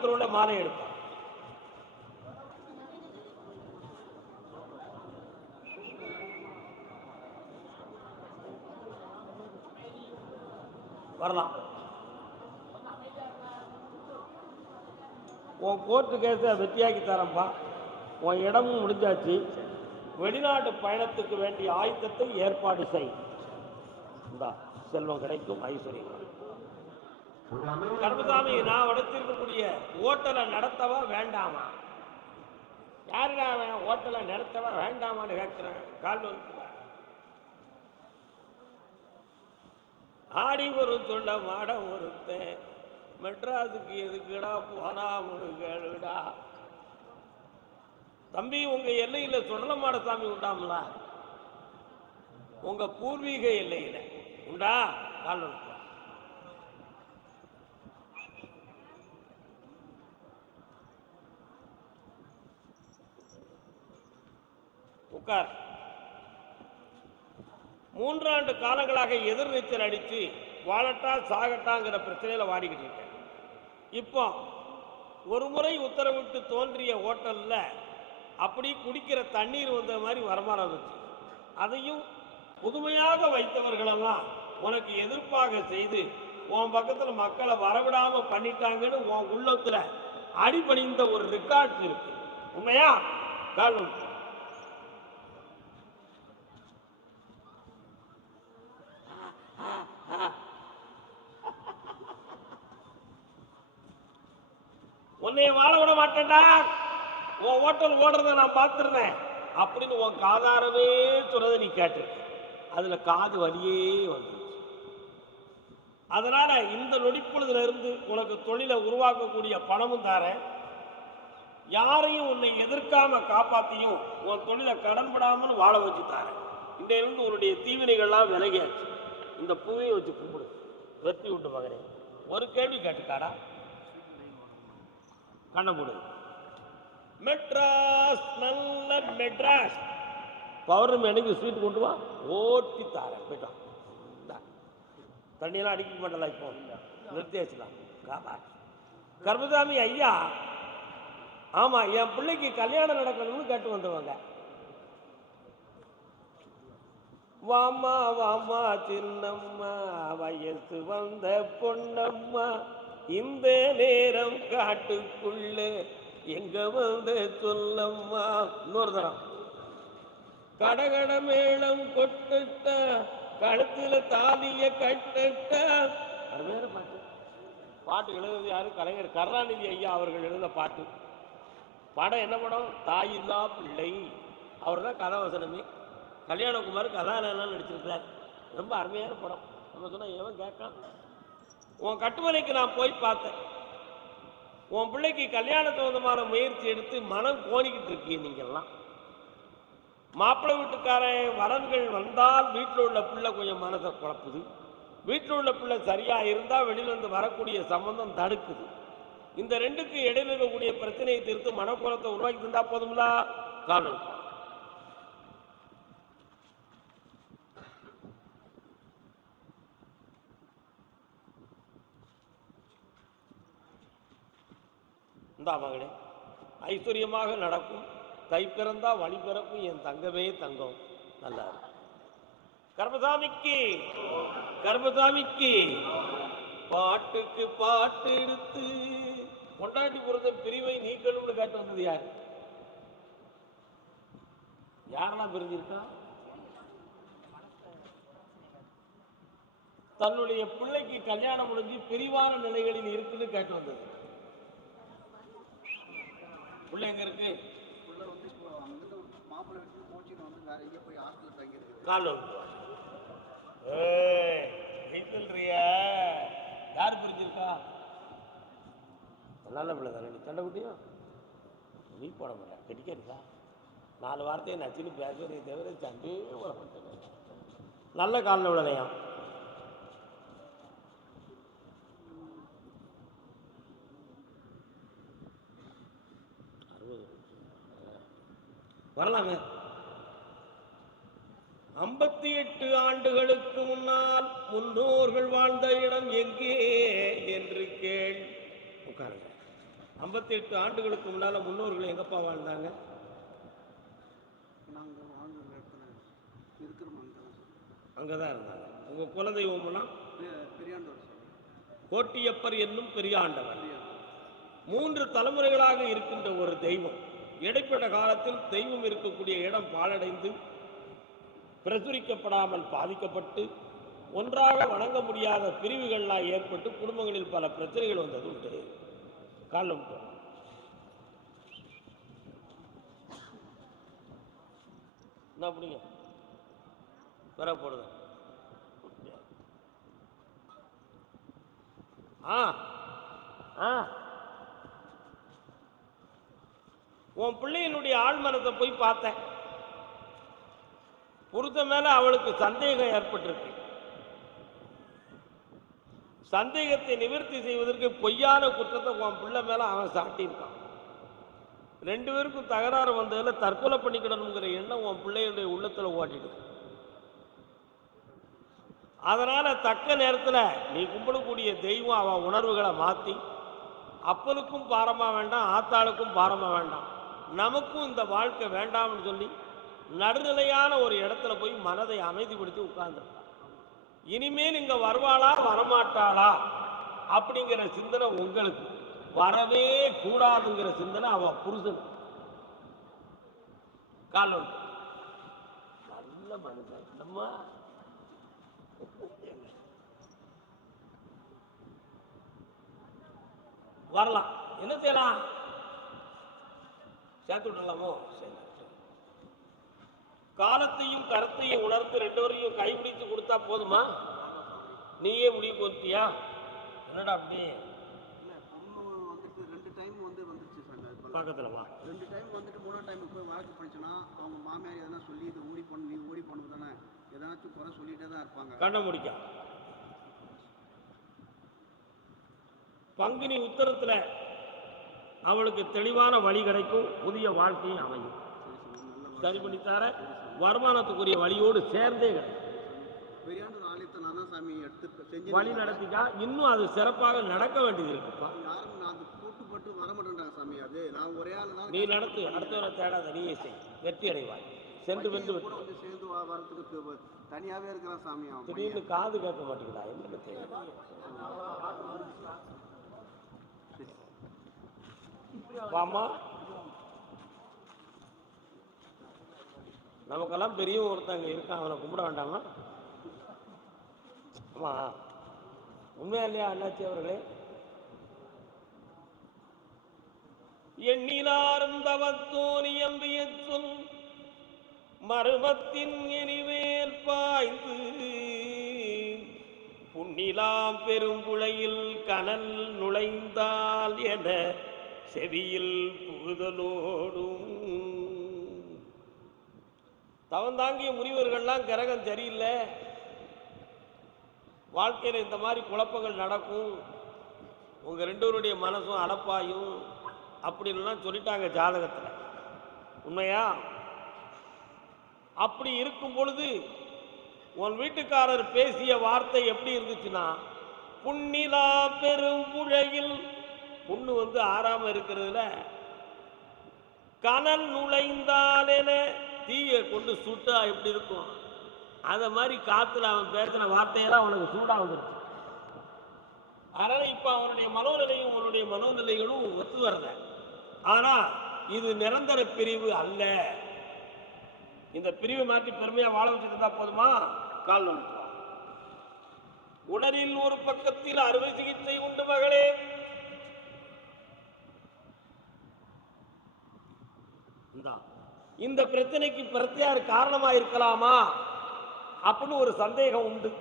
பக்கத்தில் உள்ள மாலை வரலாம். உன் கோர்ட்டு கேஸை வெற்றியாக்கி தரேன்ப்பா உன் இடமும் முடிஞ்சாச்சு. வெளிநாட்டு பயணத்துக்கு வேண்டிய ஆயுதத்தை ஏற்பாடு செய். செல்வம் கிடைக்கும் ஐஸ்வர்யம் கருமசாமி நான் வளர்த்திருக்கக்கூடிய ஓட்டலை நடத்தவா வேண்டாமா? யாருடா அவன் ஓட்டலை நடத்தவா வேண்டாமான்னு கேட்கிறேன் கால் வந்து ஆடி ஒரு சொல்ல மாட ஒருத்தன் மெட்ராஸுக்கு எதுக்குடா போனா முருகடா தம்பி உங்க எல்லையில சுடலமாட சாமி உண்டாமலா? உங்க பூர்வீக எல்லையில. உண்டா? கால் வந்து உட்கார். மூன்றாண்டு காலங்களாக எதிர்நீச்சல் அடித்து வாழட்டா சாகட்டாங்கிற பிரச்சனையில் வாடிக்கிட்டு இருக்கேன். இப்போ ஒரு முறை உத்தரவிட்டு தோன்றிய ஹோட்டலில் அப்படி குடிக்கிற தண்ணீர் வந்த மாதிரி வரமாற இருந்துச்சு அதையும் புதுமையாக வைத்தவர்களெல்லாம் உனக்கு எதிர்ப்பாக செய்து உன் பக்கத்தில் மக்களை வரவிடாமல் பண்ணிட்டாங்கன்னு உன் உள்ளத்தில் அடிபணிந்த ஒரு ரெக்கார்ட்ஸ் இருக்கு. உண்மையா? கால் வந்து. உன்னைய வாழ விட மாட்டேன்டா. உன் ஹோட்டல் ஓடுறத நான் பார்த்துருந்தேன். அப்படின்னு உன் காதாரமே சொன்னதை நீ கேட்டிருக்க. அதுல காது வலியே வந்துருச்சு. அதனால இந்த நொடிப்பொழுதுல இருந்து உனக்கு தொழிலை உருவாக்கக்கூடிய பணமும் தாரேன். யாரையும் உன்னை எதிர்க்காம காப்பாத்தியும் உன் தொழிலை கடன்படாமல் வாழ வச்சு தரேன். இன்றையிலிருந்து உன்னுடைய தீவினைகள்லாம் விலகியாச்சு. இந்த பூவையும் வச்சு கும்பிடு. வெற்றி விட்டு மகனே. ஒரு கேள்வி கேட்டுக்காடா கண்ண மூடு. மெட்ராஸ் நல்ல மெட்ராஸ். பௌர்ணமி அன்னைக்கு ஸ்வீட் கொண்டு வா? ஓட்டி தாரேன். போயிட்டு வா. இந்தா. தண்ணியெல்லாம் அடிக்க மாட்டலாம் இப்போ? நிறுத்தியாச்சுலாம் காபா கர்மசாமி ஐயா. ஆமா என் பிள்ளைக்கு கல்யாணம் நடக்கணும்னு கேட்டு வந்தவங்க. வாமா வாமா சின்னம்மா வயசு வந்த பொன்னம்மா இந்த நேரம் காட்டுக்குள்ள எங்க வந்து சொல்லம்மா? இன்னொரு தரம். கடகட மேளம் கொட்டுட்ட கழுத்துல தாலிய கட்டுட்ட. அருமையான பாட்டு. பாட்டு எழுதுறது யாரு? கலைஞர் கருணாநிதி ஐயா அவர்கள் எழுந்த பாட்டு. படம் என்ன படம்? தாயில்லா பிள்ளை. அவர் தான் கதாவசனமே. கல்யாணகுமார் கதாநாயகனாக நடிச்சிருக்கிறார். ரொம்ப அருமையான படம். நம்ம சொன்னால் எவன் கேட்கான் உன் கட்டுமனைக்கு நான் போய் பார்த்தேன். உன் பிள்ளைக்கு கல்யாண சம்பந்தமான முயற்சி எடுத்து மனம் கோணிக்கிட்டு இருக்கீங்க நீங்கெல்லாம். மாப்பிள்ளை வீட்டுக்காரன் வரன்கள் வந்தால் வீட்டில் உள்ள பிள்ளை கொஞ்சம் மனசை குழப்புது. வீட்டில் உள்ள பிள்ளை சரியாக இருந்தால் வெளியிலேருந்து வரக்கூடிய சம்பந்தம் தடுக்குது. இந்த ரெண்டுக்கு இடையில் இருக்கக்கூடிய பிரச்சனையை தீர்த்து மனக்குளத்தை உருவாக்கி தந்தால் போதுங்களா காரணம். இந்தா மகளே ஐஸ்வர்யமாக நடக்கும் கை பிறந்தா வழி பிறக்கும் என் தங்கமே தங்கம். நல்லா கர்மசாமிக்கு கர்மசாமிக்கு பாட்டுக்கு பாட்டு எடுத்து கொண்டாட்டி பிறந்த பிரிவை நீக்கணும்னு கேட்டு வந்தது யார்? யாரெல்லாம் பிரிஞ்சிருக்கா தன்னுடைய பிள்ளைக்கு கல்யாணம் முடிஞ்சு பிரிவான நிலைகளில் இருக்குன்னு கேட்டு வந்தது. புள்ள எங்க இருக்கு? உள்ள வந்து அங்கிருந்து மாப்பிள்ளை வீட்டுக்கு கோச்சின்னு வந்து வேற எங்கேயோ போய் ஹாஸ்டல் தங்கியிருக்கு. கால் ஏய் வீட்டில்றிய? யார் பிரிஞ்சிருக்கா? நல்ல பிள்ளை தானே நீ சண்டை நீ போட மாட்டேன் கெட்டிக்க இருக்கா நாலு வார்த்தையை நச்சுன்னு பேசுறதே தவிர சண்டையே போட மாட்டேன். நல்ல காலில் விழலையாம் வரலாங்க ஐம்பத்தி எட்டு ஆண்டுகளுக்கு முன்னால் முன்னோர்கள் வாழ்ந்த இடம் எங்கே என்று கேள். உட்காருங்க. ஐம்பத்தி எட்டு ஆண்டுகளுக்கு முன்னால் முன்னோர்கள் எங்கப்பா வாழ்ந்தாங்க? அங்கே தான் இருந்தாங்க. உங்கள் சார் கோட்டியப்பர் என்னும் பெரியாண்டவர். மூன்று தலைமுறைகளாக இருக்கின்ற ஒரு தெய்வம். இடைப்பட்ட காலத்தில் தெய்வம் இருக்கக்கூடிய இடம் பாழடைந்து பிரசுரிக்கப்படாமல் பாதிக்கப்பட்டு ஒன்றாக வணங்க முடியாத பிரிவுகள்லாம் ஏற்பட்டு குடும்பங்களில் பல பிரச்சனைகள் வந்தது உண்டு. காலம் உண்டு. என்ன அப்படிங்க வர போடுது ஆ ஆ. உன் பிள்ளையினுடைய ஆழ்மனத்தை போய் பார்த்தேன். புருத்த மேலே அவளுக்கு சந்தேகம் ஏற்பட்டிருக்கு. சந்தேகத்தை நிவர்த்தி செய்வதற்கு பொய்யான குற்றத்தை உன் பிள்ளை மேலே அவன் சாட்டியிருக்கான். ரெண்டு பேருக்கும் தகராறு வந்ததில் தற்கொலை பண்ணிக்கிடணுங்கிற எண்ணம் உன் பிள்ளையுடைய உள்ளத்தில் ஓட்டிடுது அதனால் தக்க நேரத்தில் நீ கும்பிடக்கூடிய தெய்வம் அவன் உணர்வுகளை மாற்றி அப்பனுக்கும் பாரமாக வேண்டாம் ஆத்தாளுக்கும் பாரமாக வேண்டாம். நமக்கும் இந்த வாழ்க்கை வேண்டாம்னு சொல்லி நடுநிலையான ஒரு இடத்துல போய் மனதை அமைதிப்படுத்தி உட்கார்ந்துருக்கான். இனிமேல் இங்கே வருவாளா வரமாட்டாளா? அப்படிங்கிற சிந்தனை உங்களுக்கு. வரவே கூடாதுங்கிற சிந்தனை அவன் புருஷன். காலம் நல்ல மனுஷன். நம்ம வரலாம். என்ன செய்யலாம்? சேர்த்து விடலாமோ. காலத்தையும் கருத்தையும் உணர்ந்து ரெண்டு வரையும் கைப்பிடித்து கொடுத்தா போதுமா? நீயே முடிவு வந்துட்டியா என்னடா அப்படி? பக்கத்துல வா. ரெண்டு டைம் வந்துட்டு மூணாவது டைம் போய் வழக்கு பண்ணிச்சுன்னா அவங்க மாமியார் எதனா சொல்லி இது ஓடி பண்ணு நீ ஓடி பண்ணு தானே? எதனாச்சும் குறை சொல்லிட்டே தான் இருப்பாங்க. கண்ண முடிக்க. பங்குனி உத்தரத்துல அவளுக்கு தெளிவான வழி கிடைக்கும் புதிய வாழ்க்கையும் அமையும். சரி பண்ணித்தார வருமானத்துக்குரிய வழியோடு சேர்ந்தே கிடைக்கும். வழி நடத்திட்டா இன்னும் அது சிறப்பாக நடக்க வேண்டியது இருக்குப்பா. நீ நடத்து அடுத்தவரை தேடாத நீயே செய். வெற்றி அடைவாய். சென்று வென்று சேர்ந்து வ- வரதுக்கு இப்ப தனியாவே இருக்கிறான் சாமி. திடீர்னு காது கேட்க மாட்டேங்குதா? என்ன வாமா. நமக்கெல்லாம் பெரிய ஒருத்தங்க இருக்கான் அவனை கும்பிட வேண்டாமா? ஆமா. உண்மையா இல்லையா அண்ணாச்சி அவர்களே? எண்ணிலார்ந்தவத்தோனியம்பிய சொல் மருமத்தின் எரிவேல் பாய்ந்து புண்ணிலாம் பெரும்புழையில் கனல் நுழைந்தால் என செவியில் புகுதலோடும். தவந்தாங்கிய முனிவர்கள்லாம் கிரகம் சரியில்லை. வாழ்க்கையில் இந்த மாதிரி குழப்பங்கள் நடக்கும். உங்கள் ரெண்டோருடைய மனசும் அடப்பாயும் அப்படின்லாம் சொல்லிட்டாங்க ஜாதகத்தில். உண்மையா? அப்படி இருக்கும் பொழுது உன் வீட்டுக்காரர் பேசிய வார்த்தை எப்படி இருந்துச்சுன்னா புண்ணிலா பெரும் புழையில் பொண்ணு வந்து ஆறாம இருக்கிறதுல கனல் நுழைந்தாலென தீயை கொண்டு சுட்டா எப்படி இருக்கும்? அத மாதிரி காத்துல அவன் பேசின வார்த்தையெல்லாம் அவனுக்கு சூடா வந்துருச்சு. அதனால இப்ப அவனுடைய மனோநிலையும் அவனுடைய மனோநிலைகளும் ஒத்து வரல. ஆனா இது நிரந்தர பிரிவு அல்ல. இந்த பிரிவை மாற்றி பெருமையா வாழ வச்சிருந்தா போதுமா? கால் நோட்டு உடலில் ஒரு பக்கத்தில் அறுவை சிகிச்சை உண்டு மகளே. இந்த பிரச்சனைக்கு பிரத்தியார் காரணமா இருக்கலாமா? அப்படின்னு ஒரு சந்தேகம் உண்டு.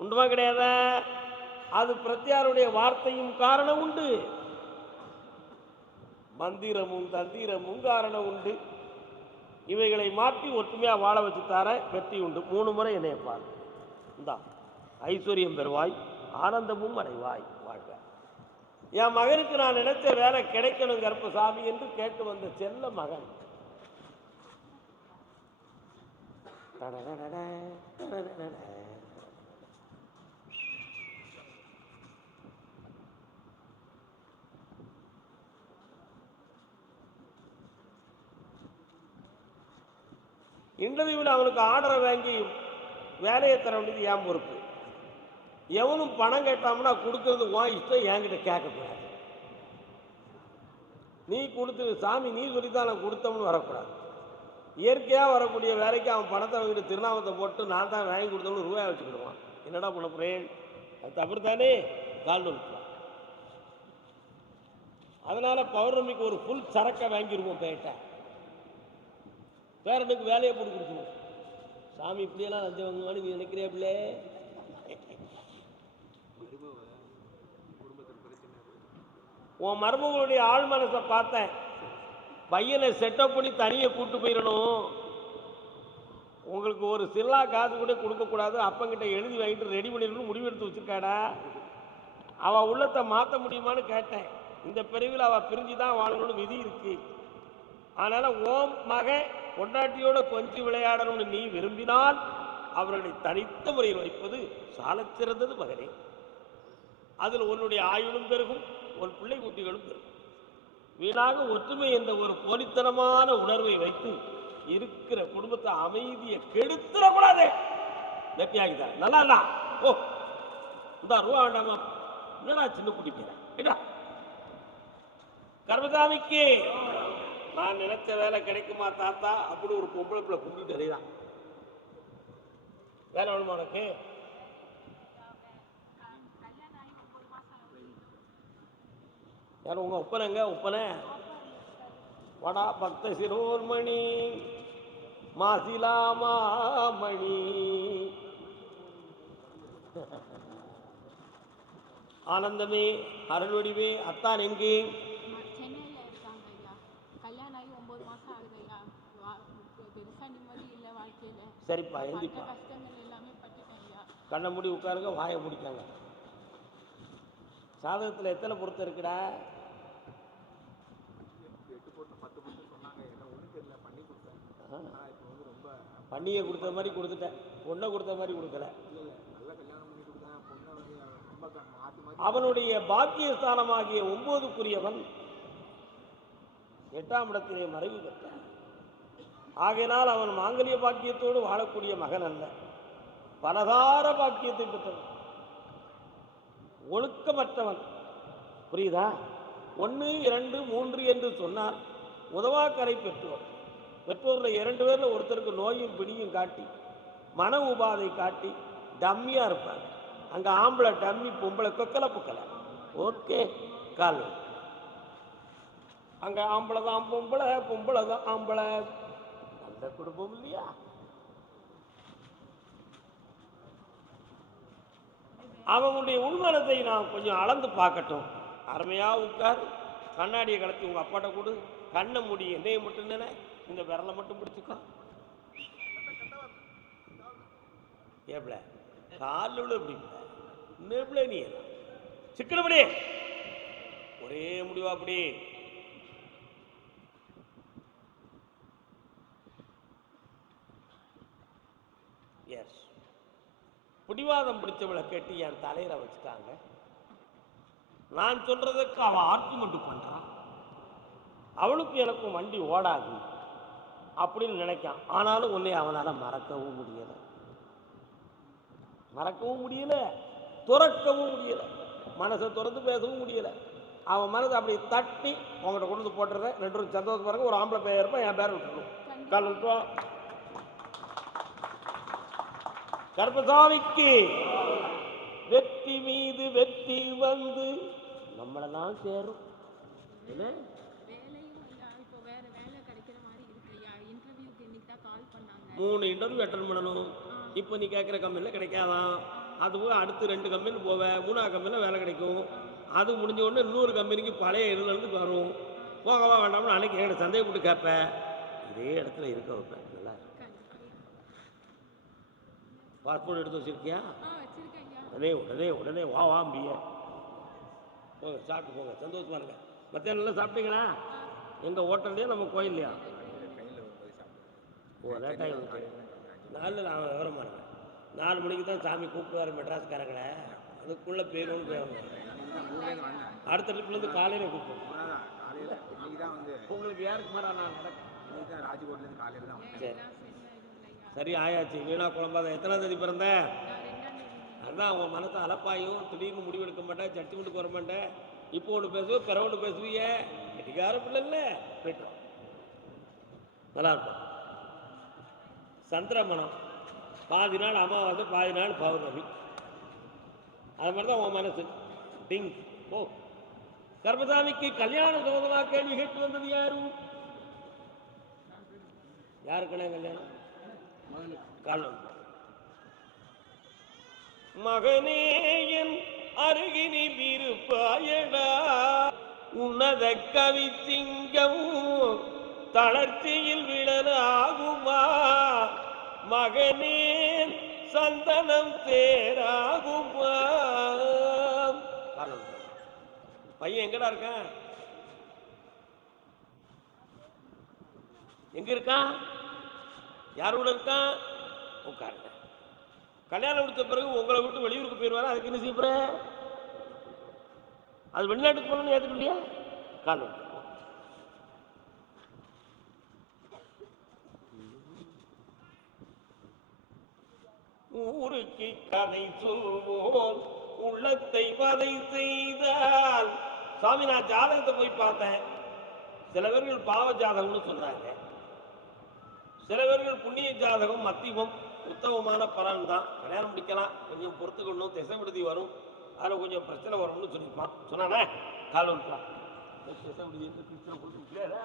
உண்டுமா கிடையாத? அது பிரத்தியாருடைய வார்த்தையும் காரணம் உண்டு. மந்திரமும் தந்திரமும் காரணம் உண்டு. இவைகளை மாற்றி ஒற்றுமையாக வாழ வச்சு தர வெற்றி உண்டு. மூணு முறை என்னைய பாரு. இந்தா ஐஸ்வர்யம் பெறுவாய் ஆனந்தமும் அடைவாய் வாழ்க. என் மகனுக்கு நான் நினைச்ச வேலை கிடைக்கணும் கருப்பசாமி என்று கேட்டு வந்த செல்ல மகன். இன்டர்வியூவில் அவனுக்கு ஆர்டரை வாங்கி வேலையை தர வேண்டியது ஏன் பொறுப்பு. எவனும் பணம் கேட்டான்னா கொடுக்கறது உன் இஷ்டம் என்கிட்ட கேட்கக்கூடாது. நீ கொடுத்து சாமி நீ சொல்லித்தான் நான் கொடுத்தோம்னு வரக்கூடாது. இயற்கையாக வரக்கூடிய வேலைக்கு அவன் பணத்தை அவங்ககிட்ட திருநாமத்தை போட்டு நான் தான் வாங்கி கொடுத்தோம்னு ரூபாய் வச்சுக்கிடுவான். என்னடா பண்ண போகிறேன் அது தப்பு தானே கால் நோக்கலாம் அதனால பௌர்ணமிக்கு ஒரு ஃபுல் சரக்கை வாங்கிடுவோம் பேட்டை. பேரனுக்கு வேலையை போட்டு கொடுத்துருவோம். சாமி இப்படியெல்லாம் லஞ்சம் வாங்குவான்னு நீ நினைக்கிறியா அப்படியே உன் மருமகளுடைய ஆள் மனசை பார்த்தேன். பையனை செட்டப் பண்ணி தனியை கூட்டு போயிடணும். உங்களுக்கு ஒரு சில்லா காசு கூட கொடுக்கக்கூடாது அப்பங்கிட்ட எழுதி வாங்கிட்டு ரெடி பண்ணிடணும் முடிவெடுத்து வச்சிருக்காடா. அவள் உள்ளத்தை மாற்ற முடியுமான்னு கேட்டேன். இந்த பிரிவில் அவள் பிரிஞ்சு தான் வாழணும்னு விதி இருக்கு. அதனால் ஓம் மகன் பொண்டாட்டியோட கொஞ்சம் விளையாடணும்னு நீ விரும்பினால் அவர்களை தனித்த முறையில் வைப்பது சாலச்சிறந்தது மகனே. அதில் உன்னுடைய ஆயுளும் பெருகும். உன் பிள்ளை குட்டிகளும் பெறும் வீணாக ஒற்றுமை என்ற ஒரு போலித்தனமான உணர்வை வைத்து இருக்கிற குடும்பத்தை அமைதியை கெடுத்துடக்கூடாது. வெட்டியாகிதான் நல்லா இல்லா ஓ இந்த ரூபா வேண்டாமா என்னடா சின்ன குட்டி பேரா? ஏடா நான் நினைச்ச வேலை கிடைக்குமா தாத்தா? அப்படி ஒரு பொம்பளை பிள்ளை கும்பிட்டு அறிதான் வேலை வேணுமா உனக்கு? யாரும் உங்க ஒப்பனைங்க ஒப்பனை. வடா பக்த சிரோர்மணி மாசிலா மாமணி. ஆனந்தமே அருள்வடிவே அத்தான் எங்கே? சரிப்பா எந்திப்பா கண்ணை மூடி உட்காருங்க வாயை முடிக்காங்க. சாதகத்தில் எத்தனை பொருத்தம் இருக்குடா எட்டு போட்டு பத்து போட்டு சொன்னாங்க என்ன ஒன்றும் தெரியல பண்ணி கொடுத்தேன் ஆ, ஆனால் இப்போ வந்து ரொம்ப பண்ணியை கொடுத்த மாதிரி கொடுத்துட்டேன். பொண்ணை கொடுத்த மாதிரி கொடுக்கல. அவனுடைய பாக்கியஸ்தானமாகிய ஒன்பதுக்குரியவன் எட்டாம் இடத்திலே மறைவு பெற்றான். ஆகையினால் அவன் மாங்கல்ய பாக்கியத்தோடு வாழக்கூடிய மகன் அல்ல. பலதார பாக்கியத்தை பெற்றவன். ஒழுக்கமற்றவன். புரியுதா? ஒன்று இரண்டு மூன்று என்று சொன்னால் உதவாக்கரை பெற்றோர். பெற்றோரில் இரண்டு பேரில் ஒருத்தருக்கு நோயும் பிடியும் காட்டி மன உபாதை காட்டி டம்மியாக இருப்பாங்க. அங்கே ஆம்பளை டம்மி பொம்பளை கொக்கலை புக்கலை. Okay call. அங்கே ஆம்பளை தான் பொம்பளை பொம்பளை தான் ஆம்பளை. அந்த குடும்பம் இல்லையா? அவனுடைய உள்மனத்தை நான் கொஞ்சம் அளந்து பார்க்கட்டும். அருமையாக உட்கார். கண்ணாடியை கலத்தி உங்கள் அப்பாட்ட கொடு. கண்ணை முடி என்னைய மட்டும் நினை இந்த விரலை மட்டும் பிடிச்சிக்கோ. ஏப்ல காலில் விட இப்படி இன்னும் நீ சிக்கனபடி ஒரே முடிவா அப்படி. எஸ் பிடிவாதம் பிடிச்சவளை கேட்டு என் தலையில வச்சுட்டாங்க. நான் சொல்றதுக்கு அவன் ஆர்குமெண்ட் பண்றான் அவளுக்கு எனக்கும் வண்டி ஓடாது. அப்படின்னு நினைக்கான். ஆனாலும் உன்னை அவனால் மறக்கவும் முடியலை. மறக்கவும் முடியல. துறக்கவும் முடியல. மனசை திறந்து பேசவும் முடியல. அவன் மனதை அப்படி தட்டி உங்கள்கிட்ட கொண்டு வந்து போட்டுறேன் ரெண்டு சந்தோஷம் பாருங்க ஒரு ஆம்பளை பேர் இருப்பேன் என் பேர் விட்டுருணும் கால் விட்டுருவோம் கர்ப்பசாமிக்கு வெற்றி மீது வெற்றி வந்து நம்மளெல்லாம் சேரும். என்ன வேலையும் ஐயா இப்போ வேற வேலை கிடைக்கிற மாதிரி இருக்கு ஐயா இன்டர்வியூக்கு இன்னைக்கு தான் கால் பண்ணாங்க மூணு இன்டர்வியூ அட்டன் பண்ணணும். இப்போ நீ கேட்குற கம்பெனியில் கிடைக்காதான். அதுவும் அடுத்து ரெண்டு கம்பெனியில் போவேன் மூணாவது கம்பெனியில் வேலை கிடைக்கும். அது முடிஞ்ச உடனே இன்னொரு கம்பெனிக்கு பழைய இதுலேருந்து வரும். போகவா வேண்டாம்னு அன்னைக்கு என்கிட்ட சந்தேகப்பட்டு கேட்பேன். இதே இடத்துல இருக்க வைப்பேன். நல்லா பாஸ்போர்ட் எடுத்து வச்சிருக்கியா? உடனே உடனே உடனே வா வா பிய போங்க சாப்பிட்டு போங்க. சந்தோஷமாக இருங்க. மத்தியானம் நல்லா சாப்பிட்டீங்களா? எங்கள் ஹோட்டல்லையே நம்ம கோயில்லையா? ஓ லேட்டாகி வந்துட்டு நாலு நான் விவரமா இருக்கேன் நாலு மணிக்கு தான் சாமி கூப்பிடுவார் மெட்ராஸ்காரங்களை. அதுக்குள்ளே வந்தேன் அடுத்த ட்ரிப்லேருந்து காலையில் கூப்பிடுவோம். அதான் காலையில் இன்னைக்கு தான் வந்து உங்களுக்கு யாருக்கு மாறா நான் தான் ராஜ்கோட்லேருந்து காலையில் தான் சரி. சரி ஆயாச்சு. வீணா குழம்பாத எத்தனாம் தேதி பிறந்த? நான் ரெண்டாம் தேதி அதான் உன் மனசு அலப்பாயும் திடீர்னு முடிவெடுக்க மாட்டேன் ஜட்ஜ்மெண்ட்டுக்கு வர மாட்டேன் இப்போ ஒன்று பேசுவோம் பிற ஒன்று பேசுவீங்க கெட்டிக்கார பிள்ளை இல்லை போயிட்டோம் நல்லா இருக்கும் சந்திரமணம் பாதி நாள் அமாவாசை பாதி நாள் பௌர்ணமி. அது மாதிரி தான் உன் மனசு. டிங். ஓ. கர்மசாமிக்கு கல்யாண சோதமாக கேள்வி கேட்டு வந்தது யாரும் யாருக்குண்ணே கல்யாணம்? காலம் மகனேயன் அருகினில் இருப்பாயடா. உன்னத கவி சிங்கம் தளர்ச்சியில் விடலாகுமா? மகனே சந்தனம் தேராகும் பையன் எங்கடா இருக்கான்? எங்க இருக்கான்? யாரோட இருக்கான்? உட்காருங்க. கல்யாணம் கொடுத்த பிறகு உங்களை விட்டு வெளியூருக்கு போயிடுவாரு அதுக்கு என்ன செய்ய அது வெளிநாட்டுக்கு போகணும்னு ஏற்றுக்கலையா காலம் வந்து ஊருக்கு கதை சொல்வோம். உள்ளத்தை பதை செய்தால். சாமி நான் ஜாதகத்தை போய் பார்த்தேன். சில பேர்கள் பாவ ஜாதகம்னு சொல்றாங்க. சில பேர்கள் புண்ணிய ஜாதகம் மத்தியமம் உத்தமமான பலன் தான். கல்யாணம் முடிக்கலாம். கொஞ்சம் பொறுத்துக்கணும். திசை விடுதி வரும். அதில் கொஞ்சம் பிரச்சனை வரும்னு சொல்லியிருப்பான். சொன்னானே கால் வந்துட்டான் திசை விடுதி பிரச்சனை கொடுத்துருக்கல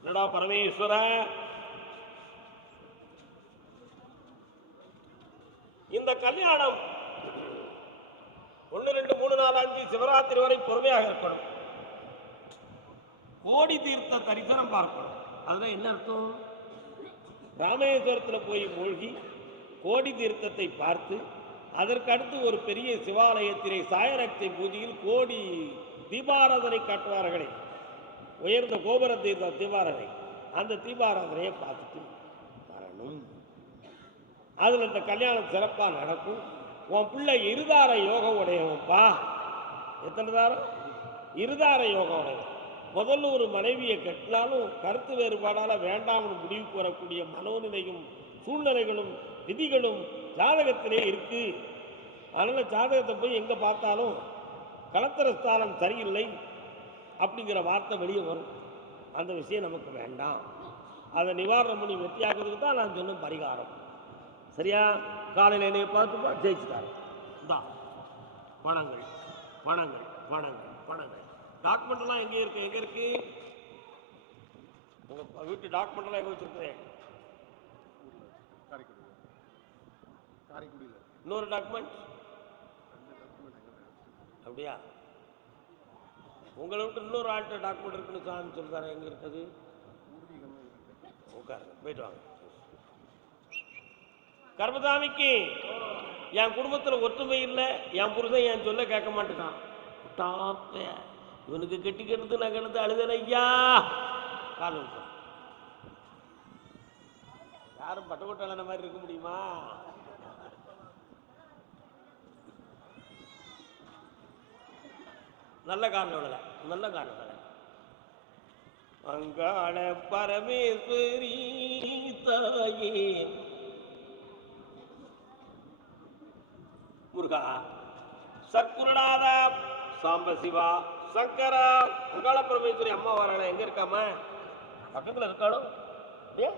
என்னடா பரமேஸ்வர? இந்த கல்யாணம் ஒன்று ரெண்டு மூணு நாலு அஞ்சு சிவராத்திரி வரை பொறுமையாக இருக்கணும். கோடி தீர்த்த தரிசனம் பார்க்கணும். அதுதான் என்ன அர்த்தம்? ராமேஸ்வரத்தில் போய் மூழ்கி கோடி தீர்த்தத்தை பார்த்து அதற்கடுத்து ஒரு பெரிய சிவாலயத்திலே சாயரக்தி பூஜையில் கோடி தீபாராதனை காட்டுவார்களே. உயர்ந்த கோபுர தீர்த்த தீபாராதனை. அந்த தீபாராதனையை பார்த்துட்டு வரணும். அதில் இந்த கல்யாணம் சிறப்பாக நடக்கும். உன் பிள்ளை இருதார யோகம் உடையவன்ப்பா எத்தனை தாரம்? இருதார யோகம் உடையவன். முதல்ல ஒரு மனைவியை கட்டினாலும் கருத்து வேறுபாடால் வேண்டாம்னு முடிவுக்கு வரக்கூடிய மனோநிலையும் சூழ்நிலைகளும் விதிகளும் ஜாதகத்திலே இருக்கு. அதனால் ஜாதகத்தை போய் எங்கே பார்த்தாலும் கலத்தர ஸ்தானம் சரியில்லை அப்படிங்கிற வார்த்தை வெளியே வரும். அந்த விஷயம் நமக்கு வேண்டாம். அதை நிவாரணம் பண்ணி வெற்றியாக்குறதுக்கு தான் நான் சொன்ன பரிகாரம். சரியா? காலையில் என்னைய பார்த்துப்பா ஜெயிச்சுட்டாரு. இந்தா பணங்கள் பணங்கள் பணங்கள் பணங்கள். டாக்குமெண்ட் எல்லாம் எங்கே இருக்கு? எங்க இருக்கு? உங்க வீட்டு டாக்குமெண்ட் எல்லாம் எங்க வச்சிருக்கிறேன்? காரைக்குடி. காரைக்குடியில் இன்னொரு டாக்குமெண்ட் அப்படியா? உங்களை விட்டு இன்னொரு ஆள்கிட்ட டாக்குமெண்ட் இருக்குன்னு சாமி சொல்றாரு. எங்க இருக்குது? உட்காருங்க போயிட்டு வாங்க. கர்மதாமிக்கு என் குடும்பத்தில் ஒற்றுமை இல்லை என் புருஷன் என் சொல்ல கேட்க மாட்டேங்கான் டாப்பே இவனுக்கு கெட்டி கெடுத்து நான் கெடுத்து அழுதன ஐயா. கால் யாரும் பட்டக்கோட்டை மாதிரி இருக்க முடியுமா? நல்ல காரணம் நல்ல காரணம் அங்காள பரமேஸ்வரி தாயே முருகா சத்குருநாதா சாம்பசிவா சங்கரா அங்காள பரமேஸ்வரி அம்மா வரானா எங்க இருக்காம பக்கத்தில் இருக்காளோ ஏ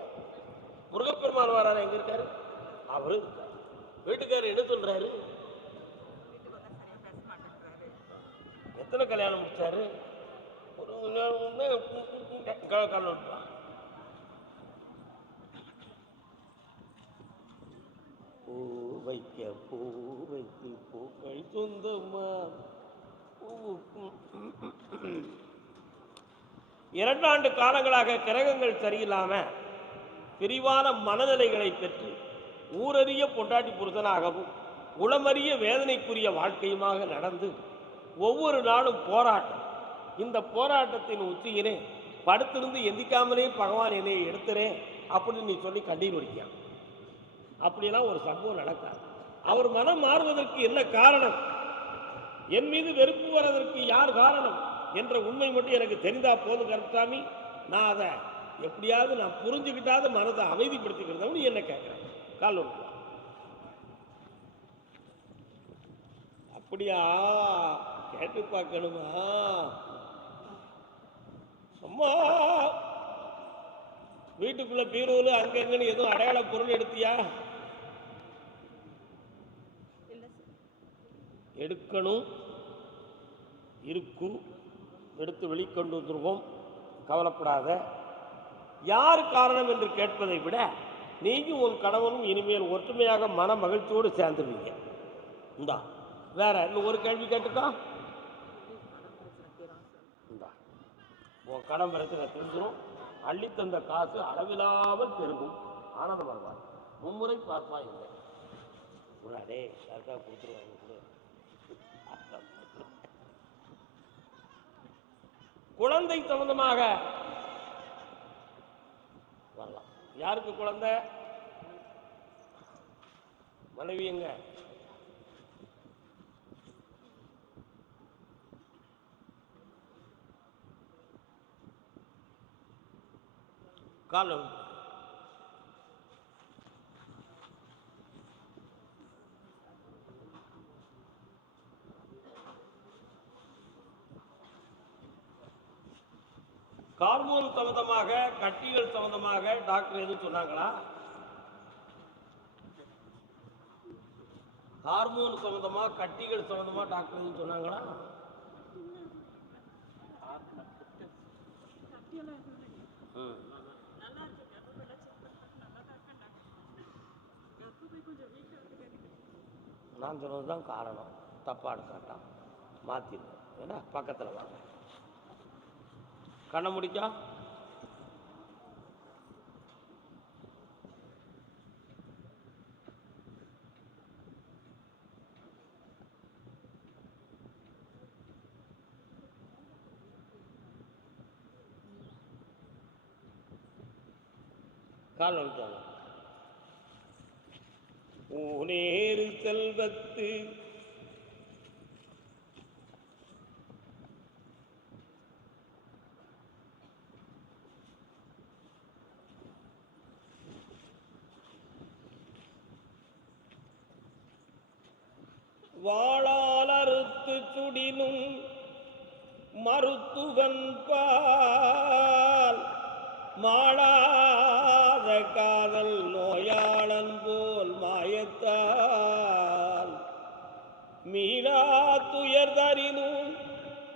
முருகப்பெருமான் வரானா எங்க இருக்காரு அவரு இருக்காரு வீட்டுக்காரர் என்ன சொல்றாரு எத்தனை கல்யாணம் முடிச்சாரு ஒரு கல்யாணம் கல்யாணம் விட்டுறான். பூ வைக்க பூ வைத்து பூக்கள் சொந்தமா பூவுக்கும். இரண்டாண்டு காலங்களாக கிரகங்கள் சரியில்லாம பிரிவான மனநிலைகளை பெற்று ஊரறிய பொண்டாட்டி புருஷனாகவும் உளமறிய வேதனைக்குரிய வாழ்க்கையுமாக நடந்து ஒவ்வொரு நாளும் போராட்டம். இந்த போராட்டத்தின் உச்சியிலே படுத்திருந்து எந்திக்காமலே பகவான் என்னை எடுத்துறேன் அப்படின்னு நீ சொல்லி கண்ணீர் வடிக்கான் அப்படியெல்லாம் ஒரு சம்பவம் நடக்காது. அவர் மனம் மாறுவதற்கு என்ன காரணம்? என் மீது வெறுப்பு வர்றதற்கு யார் காரணம்? என்ற உண்மை மட்டும் எனக்கு தெரிந்தா போதும் கருப்பசாமி. நான் அதை எப்படியாவது நான் புரிஞ்சுக்கிட்டாத மனதை அமைதிப்படுத்திக்கிறதவனு என்ன கேட்குறேன் கால் அப்படியா? கேட்டு பார்க்கணுமா? சும்மா வீட்டுக்குள்ள பீரோவில் அங்கங்கன்னு எதுவும் அடையாள பொருள் எடுத்தியா? எடுக்கணும். இருக்கும். எடுத்து வெளிக்கொண்டு வந்துருவோம். கவலைப்படாத. யார் காரணம் என்று கேட்பதை விட நீயும் உன் கணவனும் இனிமேல் ஒற்றுமையாக மன மகிழ்ச்சியோடு சேர்ந்துருவீங்க. இந்தா வேற இன்னும் ஒரு கேள்வி கேட்டுக்கா. இந்தா உன் கடன் பிரச்சனை தெரிஞ்சிடும் அள்ளி தந்த காசு அளவில்லாமல் பெருகும். ஆனந்தம் வருவார் மும்முறை பார்ப்பா இல்லை. டே யாருக்கா கொடுத்துருவாங்க குழந்தை சம்பந்தமாக. வரலாம். யாருக்கு குழந்தை? மனைவி எங்க? காலம் ஹார்மோன் சம்பந்தமாக கட்டிகள் சம்பந்தமாக டாக்டர் எதுவும் சொன்னாங்களா? ஹார்மோன் சம்பந்தமா கட்டிகள் சம்பந்தமா டாக்டர் எதுவும் சொன்னாங்களா? ம். நான் சொன்னது தான் காரணம். தப்பாடு எடுக்காட்டான் மாற்றிடுவேன் ஏன்னா பக்கத்தில் வாங்க. கண்ணை முடிக்கா. கால் வந்துட்டாங்க ஊனேறு செல்வத்து மருத்துவன் பால் மாளாத காதல் நோயாளன் போல் மாயத்தால் மீளா துயர் தரினும்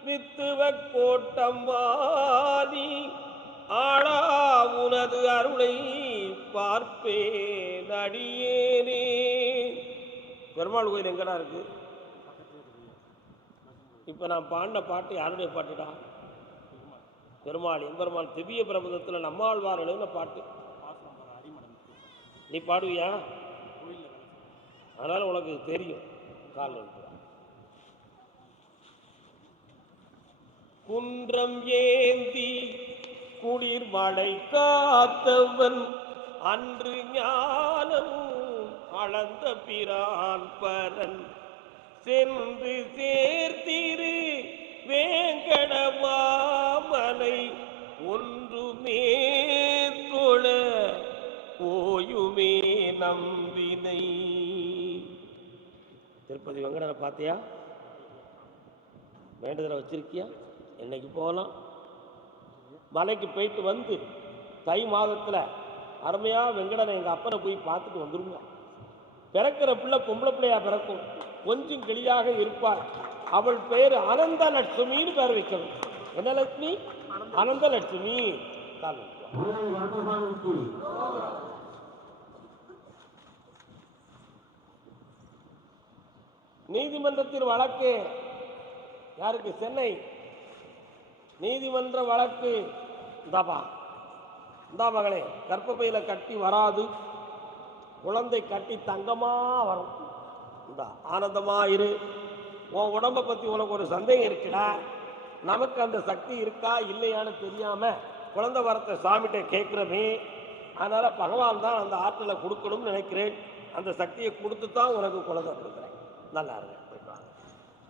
வித்துவ கோட்டம் வாதி ஆளா உனது அருளை பார்ப்பேன் அடியேனே. பெருமாள் கோயில் எங்கடா இருக்கு? இப்போ நான் பாடின பாட்டு யாருடைய பாட்டுடா? பெருமாள் எம்பெருமாள் திவ்ய பிரபந்தத்தில் நம்மாழ்வார் எழுதின பாட்டு. நீ பாடுவியா? அதனால உனக்கு தெரியும். கால் குன்றம் ஏந்தி குளிர் மழை காத்தவன் அன்று ஞானம் அளந்த பிரான் பரன். சென்று சேர்த்திரு வேங்கடமாமலை ஒன்றுமே தொழ போயுமே நம்பினை. திருப்பதி வெங்கடனை பார்த்தியா? வேண்டுதலை வச்சிருக்கியா? என்னைக்கு போகலாம் மலைக்கு போயிட்டு வந்து தை மாதத்தில் அருமையாக வெங்கடனை எங்கள் அப்பனை போய் பார்த்துட்டு வந்துருங்க. பிறக்கிற பிள்ளை பொம்பளை பிள்ளையாக பிறக்கும். கொஞ்சம் கிளியாக இருப்பார். அவள் பெயர் அனந்த லட்சுமின்னு பெயர் வைக்கணும். என்ன லட்சுமி? அனந்த லட்சுமி நீதிமன்றத்தில் வழக்கு. யாருக்கு? சென்னை. நீதிமன்ற வழக்கு. இந்தாப்பா இந்தா மகளே கற்பப்பையில் கட்டி வராது. குழந்தை கட்டி தங்கமா வரும். இந்த ஆனந்தமாக இரு. உன் உடம்பை பற்றி உனக்கு ஒரு சந்தேகம் இருக்குடா நமக்கு அந்த சக்தி இருக்கா இல்லையான்னு தெரியாமல் குழந்த வரத்தை சாமிகிட்ட கேட்குறமே. அதனால பகவான் தான் அந்த ஆற்றலை கொடுக்கணும்னு நினைக்கிறேன். அந்த சக்தியை கொடுத்து தான் உனக்கு குழந்தை கொடுக்குறேன். நல்லா இருக்கு போயிட்டு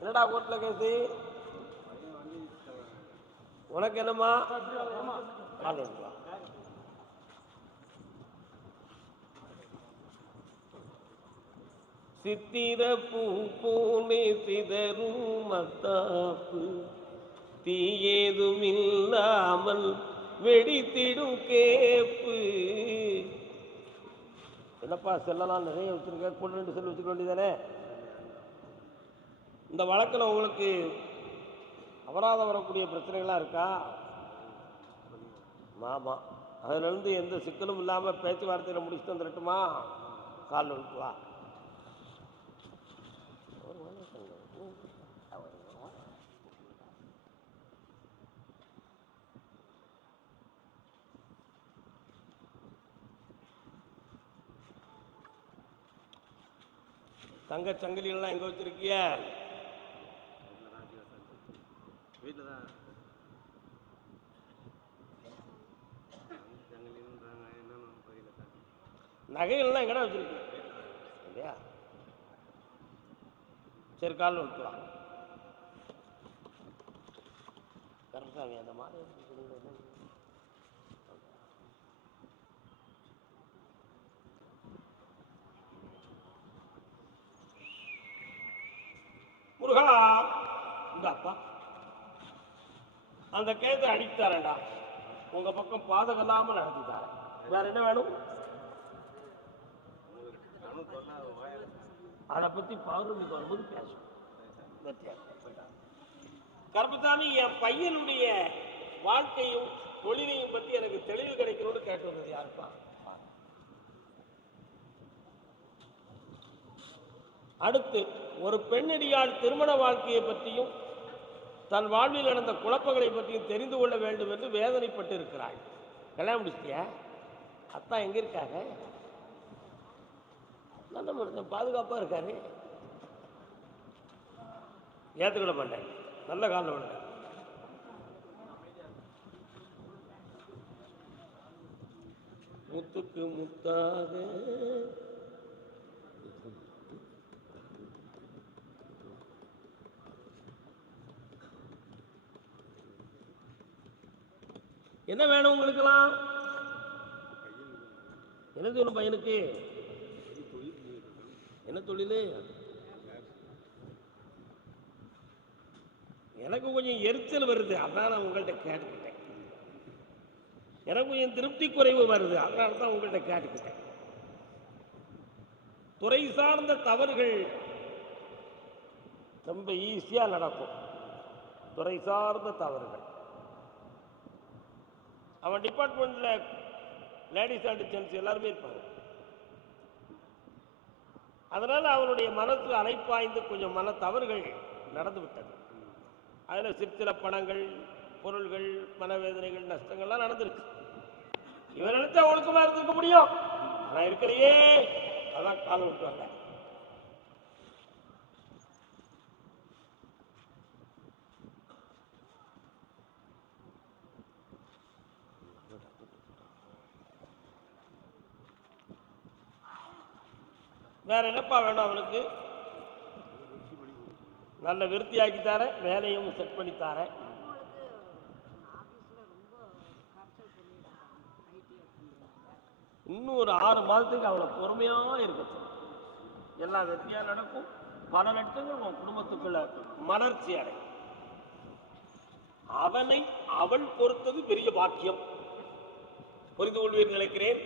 என்னடா கோர்ட்டில் கேசு? உனக்கு என்னம்மா? கால் வந்துட்டு வா. சித்திர பூ போலே சிதறும் மத்தாப்பு. தீயேதுமில்லாமல் வெடித்திடும் கேப்பு. என்னப்பா செல்லலாம் நிறைய வச்சுருக்க? கூட ரெண்டு செல் வச்சுக்க வேண்டியதானே இந்த வழக்கில் உங்களுக்கு அபராதம் வரக்கூடிய பிரச்சனைகளாக இருக்கா? ஆமாம் அதுலேருந்து எந்த சிக்கலும் இல்லாமல் பேச்சுவார்த்தையில் முடிச்சுட்டு வந்துடட்டுமா கால் வா தங்க சங்கிலிகள்லாம் எங்கே வச்சிருக்கிய? வீட்டில் தான் நகைகள்லாம் எங்கடா வச்சிருக்கீங்க இல்லையா? சரி காலில் விட்டு வா அந்த மாதிரி இருக்குது. அப்பா. அந்த கேதை அடித்தாரண்டா உங்க பக்கம் பாதகம் இல்லாம நடத்திட்டாரு வேற என்ன வேணும்? அதை பத்தி பௌர்ணமிக்கு வரும்போது பேசும் கருப்பசாமி என் பையனுடைய வாழ்க்கையும் தொழிலையும் பத்தி எனக்கு தெளிவு கிடைக்கணும்னு கேட்டு வந்தது யாருப்பா? அடுத்து ஒரு பெண்ணடியால் திருமண வாழ்க்கையை பற்றியும் தன் வாழ்வில் நடந்த குழப்பங்களை பற்றியும் தெரிந்து கொள்ள வேண்டும் என்று வேதனைப்பட்டு இருக்கிறாள் கல்யாணம் முடிச்சிட்டியா? அத்தா எங்கே இருக்காங்க? நல்ல மனுஷன் பாதுகாப்பாக இருக்காரு. ஏற்றுக்கிட மாட்டேன். நல்ல காலில் விடுங்க முத்துக்கு முத்தாக என்ன வேணும் உங்களுக்கெல்லாம்? என்ன வேணும் பையனுக்கு? என்ன தொழில்? எனக்கு கொஞ்சம் எரிச்சல் வருது அதான் நான் உங்கள்கிட்ட கேட்டுக்கிட்டேன். எனக்கு கொஞ்சம் திருப்தி குறைவு வருது அதனால தான் உங்கள்கிட்ட கேட்டுக்கிட்டேன். துறை சார்ந்த தவறுகள் ரொம்ப ஈஸியாக நடக்கும். துறை சார்ந்த தவறுகள். அவன் டிபார்ட்மெண்ட்டில் லேடிஸ் அண்ட் ஜென்ட்ஸ் எல்லாருமே இருப்பாங்க. அதனால் அவனுடைய மனசு அலைப்பாய்ந்து கொஞ்சம் மன தவறுகள் நடந்து விட்டது. அதில் சிற்சில பணங்கள் பொருள்கள் மனவேதனைகள் நஷ்டங்கள்லாம் நடந்துருச்சு இவன் நினைச்சா ஒழுக்கமா இருந்திருக்க முடியும். ஆனால் இருக்கிறையே அதான் காலம் விட்டு வந்தேன் வேற என்னப்பா வேணும் அவனுக்கு நல்ல விருத்தியாக்கி தரேன் வேலையும் செட் பண்ணி தரேன். இன்னும் ஒரு ஆறு மாதத்துக்கு அவளை பொறுமையா இருக்கட்டும் எல்லா வெற்றியா நடக்கும். பல லட்சங்கள் உன் குடும்பத்துக்குள்ள மலர்ச்சி அடையும். அவனை அவள் பொறுத்தது பெரிய பாக்கியம். புரிந்து கொள்வீர்கள் நினைக்கிறேன்?